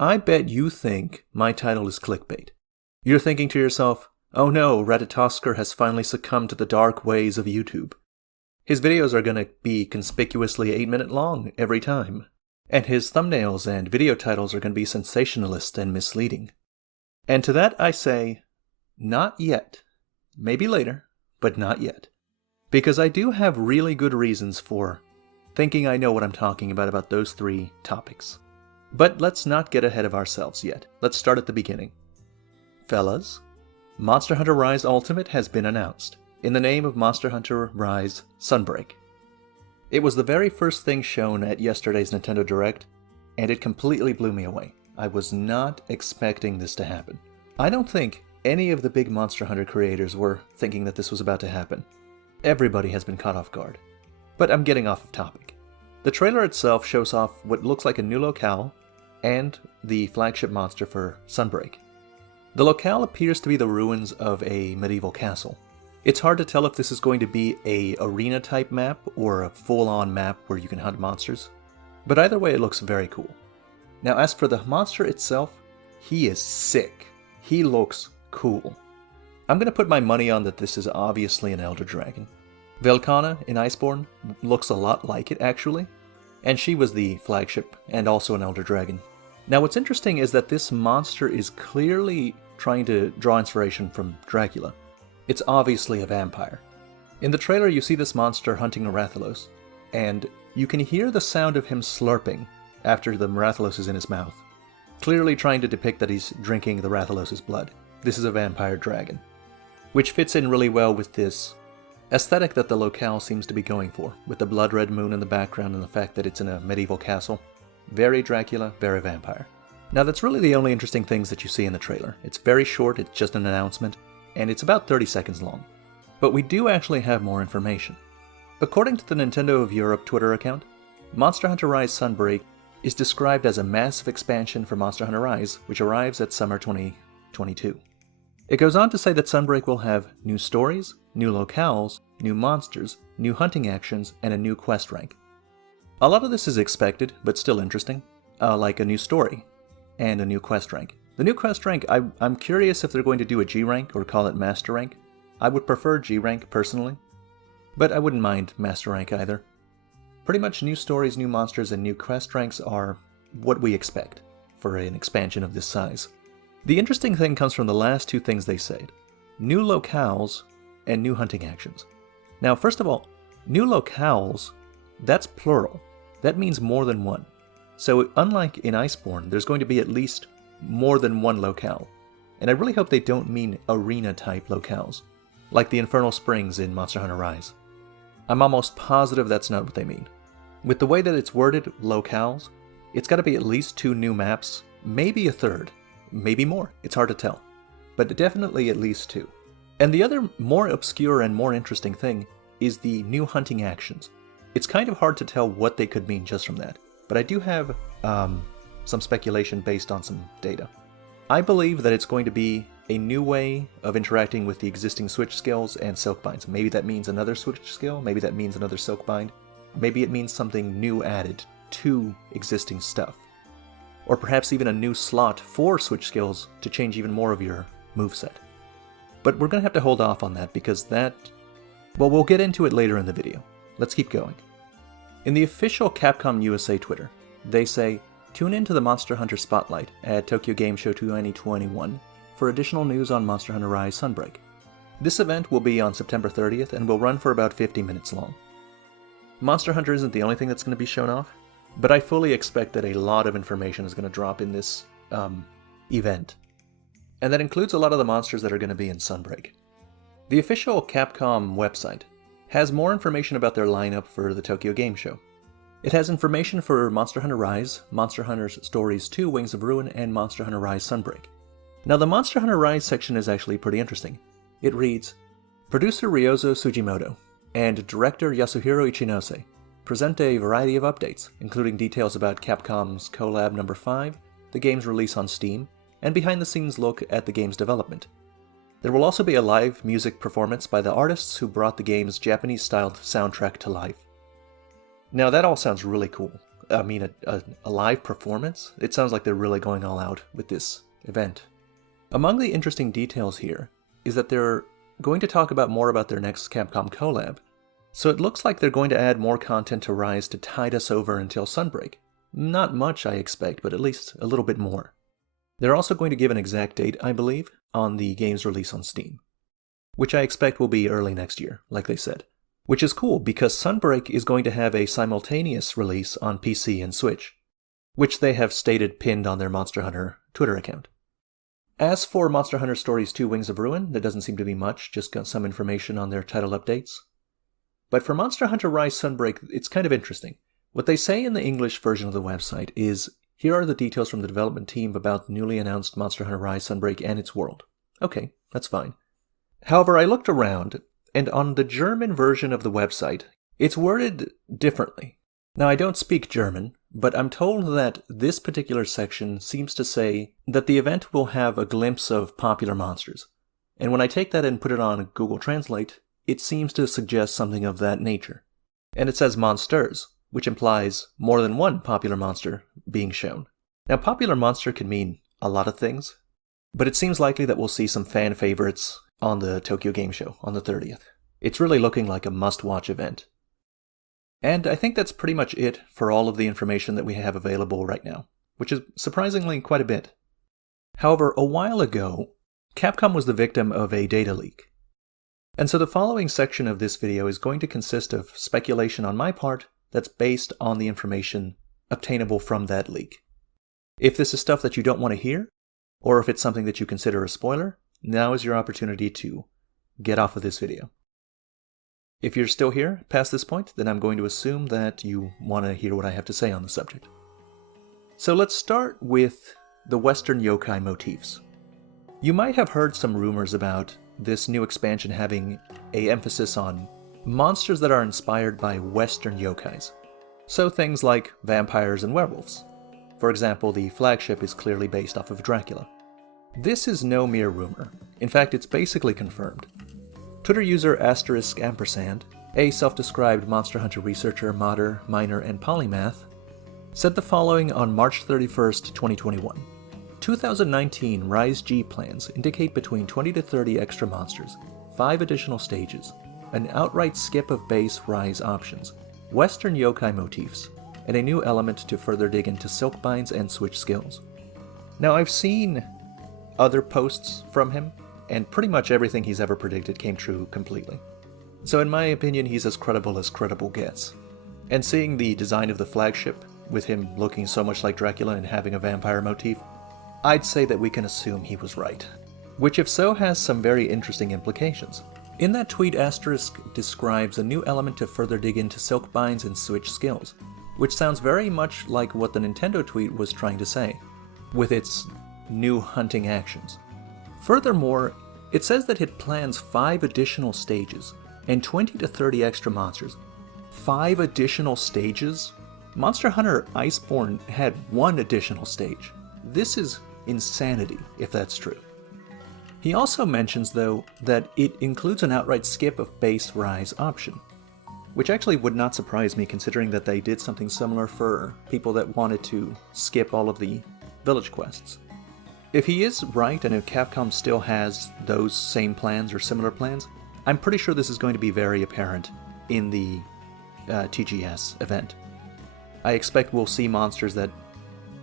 I bet you think my title is clickbait. You're thinking to yourself, oh no, Ratatosker has finally succumbed to the dark ways of YouTube. His videos are going to be conspicuously 8-minute long every time, and his thumbnails and video titles are going to be sensationalist and misleading. And to that I say, not yet. Maybe later, but not yet. Because I do have really good reasons for thinking I know what I'm talking about those three topics. But let's not get ahead of ourselves yet. Let's start at the beginning. Fellas, Monster Hunter Rise Ultimate has been announced, in the name of Monster Hunter Rise Sunbreak. It was the very first thing shown at yesterday's Nintendo Direct, and it completely blew me away. I was not expecting this to happen. I don't think any of the big Monster Hunter creators were thinking that this was about to happen. Everybody has been caught off guard. But I'm getting off of topic. The trailer itself shows off what looks like a new locale, and the flagship monster for Sunbreak. The locale appears to be the ruins of a medieval castle. It's hard to tell if this is going to be a arena-type map or a full-on map where you can hunt monsters, but either way it looks very cool. Now as for the monster itself, he is sick. He looks cool. I'm going to put my money on that this is obviously an Elder Dragon. Velkhana in Iceborne looks a lot like it actually, and she was the flagship and also an Elder Dragon. Now what's interesting is that this monster is clearly trying to draw inspiration from Dracula. It's obviously a vampire. In the trailer you see this monster hunting a Rathalos, and you can hear the sound of him slurping after the Rathalos is in his mouth, clearly trying to depict that he's drinking the Rathalos' blood. This is a vampire dragon, which fits in really well with this aesthetic that the locale seems to be going for, with the blood red moon in the background and the fact that it's in a medieval castle. Very Dracula, very vampire. Now that's really the only interesting things that you see in the trailer. It's very short, it's just an announcement, and it's about 30 seconds long. But we do actually have more information. According to the Nintendo of Europe Twitter account, Monster Hunter Rise Sunbreak is described as a massive expansion for Monster Hunter Rise, which arrives at summer 2022. It goes on to say that Sunbreak will have new stories, new locales, new monsters, new hunting actions, and a new quest rank. A lot of this is expected, but still interesting, like a new story and a new quest rank. The new quest rank, I'm curious if they're going to do a G rank or call it Master rank. I would prefer G rank personally, but I wouldn't mind Master rank either. Pretty much new stories, new monsters, and new quest ranks are what we expect for an expansion of this size. The interesting thing comes from the last two things they said: new locales and new hunting actions. Now, first of all, new locales, that's plural. That means more than one. So unlike in Iceborne, there's going to be at least more than one locale. And I really hope they don't mean arena-type locales, like the Infernal Springs in Monster Hunter Rise. I'm almost positive that's not what they mean. With the way that it's worded, locales, it's got to be at least 2 new maps, maybe a third, maybe more, it's hard to tell. But definitely at least 2. And the other more obscure and more interesting thing is the new hunting actions. It's kind of hard to tell what they could mean just from that, but I do have some speculation based on some data. I believe that it's going to be a new way of interacting with the existing switch skills and silkbinds. Maybe that means another switch skill, maybe that means another silkbind, maybe it means something new added to existing stuff. Or perhaps even a new slot for switch skills to change even more of your moveset. But we're going to have to hold off on that because that, well, we'll get into it later in the video. Let's keep going. In the official Capcom USA Twitter, they say, tune in to the Monster Hunter Spotlight at Tokyo Game Show 2021 for additional news on Monster Hunter Rise Sunbreak. This event will be on September 30th and will run for about 50 minutes long. Monster Hunter isn't the only thing that's going to be shown off, but I fully expect that a lot of information is going to drop in this event. And that includes a lot of the monsters that are going to be in Sunbreak. The official Capcom website has more information about their lineup for the Tokyo Game Show. It has information for Monster Hunter Rise, Monster Hunter Stories 2 Wings of Ruin, and Monster Hunter Rise Sunbreak. Now the Monster Hunter Rise section is actually pretty interesting. It reads, Producer Ryozo Sugimoto and Director Yasuhiro Ichinose present a variety of updates, including details about Capcom's Collab No. 5, the game's release on Steam, and behind-the-scenes look at the game's development. There will also be a live music performance by the artists who brought the game's Japanese-styled soundtrack to life. Now that all sounds really cool. I mean, a live performance? It sounds like they're really going all out with this event. Among the interesting details here is that they're going to talk about more about their next Capcom collab. So it looks like they're going to add more content to Rise to tide us over until Sunbreak. Not much, I expect, but at least a little bit more. They're also going to give an exact date, I believe, on the game's release on Steam, which I expect will be early next year, like they said. Which is cool, because Sunbreak is going to have a simultaneous release on PC and Switch, which they have stated pinned on their Monster Hunter Twitter account. As for Monster Hunter Stories 2 Wings of Ruin, there doesn't seem to be much, just got some information on their title updates. But for Monster Hunter Rise Sunbreak, it's kind of interesting. What they say in the English version of the website is, here are the details from the development team about the newly announced Monster Hunter Rise Sunbreak and its world. Okay, that's fine. However, I looked around, and on the German version of the website, it's worded differently. Now, I don't speak German, but I'm told that this particular section seems to say that the event will have a glimpse of popular monsters. And when I take that and put it on Google Translate, it seems to suggest something of that nature. And it says monsters, which implies more than one popular monster being shown. Now, popular monster can mean a lot of things, but it seems likely that we'll see some fan favorites on the Tokyo Game Show on the 30th. It's really looking like a must-watch event. And I think that's pretty much it for all of the information that we have available right now, which is surprisingly quite a bit. However, a while ago, Capcom was the victim of a data leak. And so the following section of this video is going to consist of speculation on my part that's based on the information obtainable from that leak. If this is stuff that you don't want to hear, or if it's something that you consider a spoiler, now is your opportunity to get off of this video. If you're still here past this point, then I'm going to assume that you want to hear what I have to say on the subject. So let's start with the Western Yokai motifs. You might have heard some rumors about this new expansion having an emphasis on monsters that are inspired by Western yokais. So things like vampires and werewolves. For example, the flagship is clearly based off of Dracula. This is no mere rumor. In fact, it's basically confirmed. Twitter user *ampersand, a self-described Monster Hunter researcher, modder, miner, and polymath, said the following on March 31st, 2021. 2019 Rise G plans indicate between 20 to 30 extra monsters, 5 additional stages, an outright skip of base Rise options, Western yokai motifs, and a new element to further dig into Silkbind's and Switch skills. Now, I've seen other posts from him, and pretty much everything he's ever predicted came true completely. So in my opinion, he's as credible gets. And seeing the design of the flagship, with him looking so much like Dracula and having a vampire motif, I'd say that we can assume he was right. Which if so has some very interesting implications. In that tweet, * describes a new element to further dig into Silkbind's and Switch skills, which sounds very much like what the Nintendo tweet was trying to say, with its new hunting actions. Furthermore, it says that it plans 5 additional stages and 20 to 30 extra monsters. 5 additional stages? Monster Hunter Iceborne had 1 additional stage. This is insanity, if that's true. He also mentions, though, that it includes an outright skip of base Rise option, which actually would not surprise me considering that they did something similar for people that wanted to skip all of the village quests. If he is right, and if Capcom still has those same plans or similar plans, I'm pretty sure this is going to be very apparent in the TGS event. I expect we'll see monsters that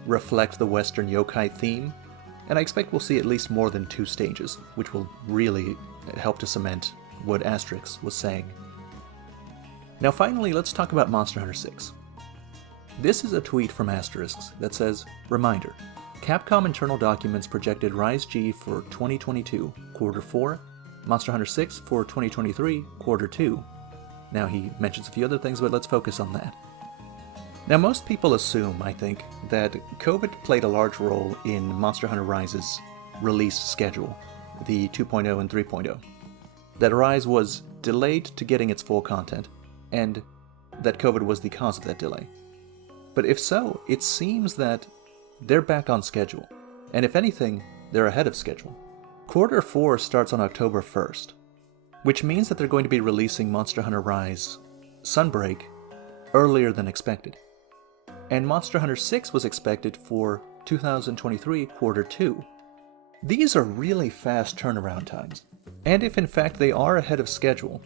reflect the Western yokai theme, and I expect we'll see at least more than 2 stages, which will really help to cement what * was saying. Now finally, let's talk about Monster Hunter 6. This is a tweet from * that says, "Reminder, Capcom internal documents projected Rise G for 2022, Quarter 4, Monster Hunter 6 for 2023, Quarter 2. Now he mentions a few other things, but let's focus on that. Now most people assume, I think, that COVID played a large role in Monster Hunter Rise's release schedule, the 2.0 and 3.0. That Rise was delayed to getting its full content, and that COVID was the cause of that delay. But if so, it seems that they're back on schedule, and if anything, they're ahead of schedule. Quarter 4 starts on October 1st, which means that they're going to be releasing Monster Hunter Rise Sunbreak earlier than expected. and Monster Hunter 6 was expected for 2023 quarter 2. These are really fast turnaround times, and if in fact they are ahead of schedule,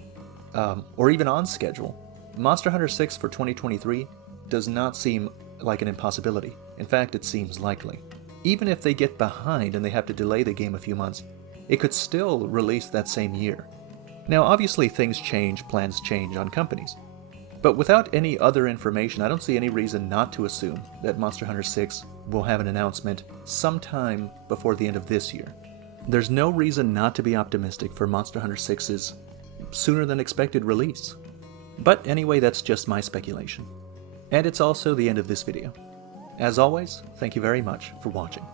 or even on schedule, Monster Hunter 6 for 2023 does not seem like an impossibility. In fact, it seems likely. Even if they get behind and they have to delay the game a few months, it could still release that same year. Now obviously things change, plans change on companies. But without any other information, I don't see any reason not to assume that Monster Hunter 6 will have an announcement sometime before the end of this year. There's no reason not to be optimistic for Monster Hunter 6's sooner than expected release. But anyway, that's just my speculation. And it's also the end of this video. As always, thank you very much for watching.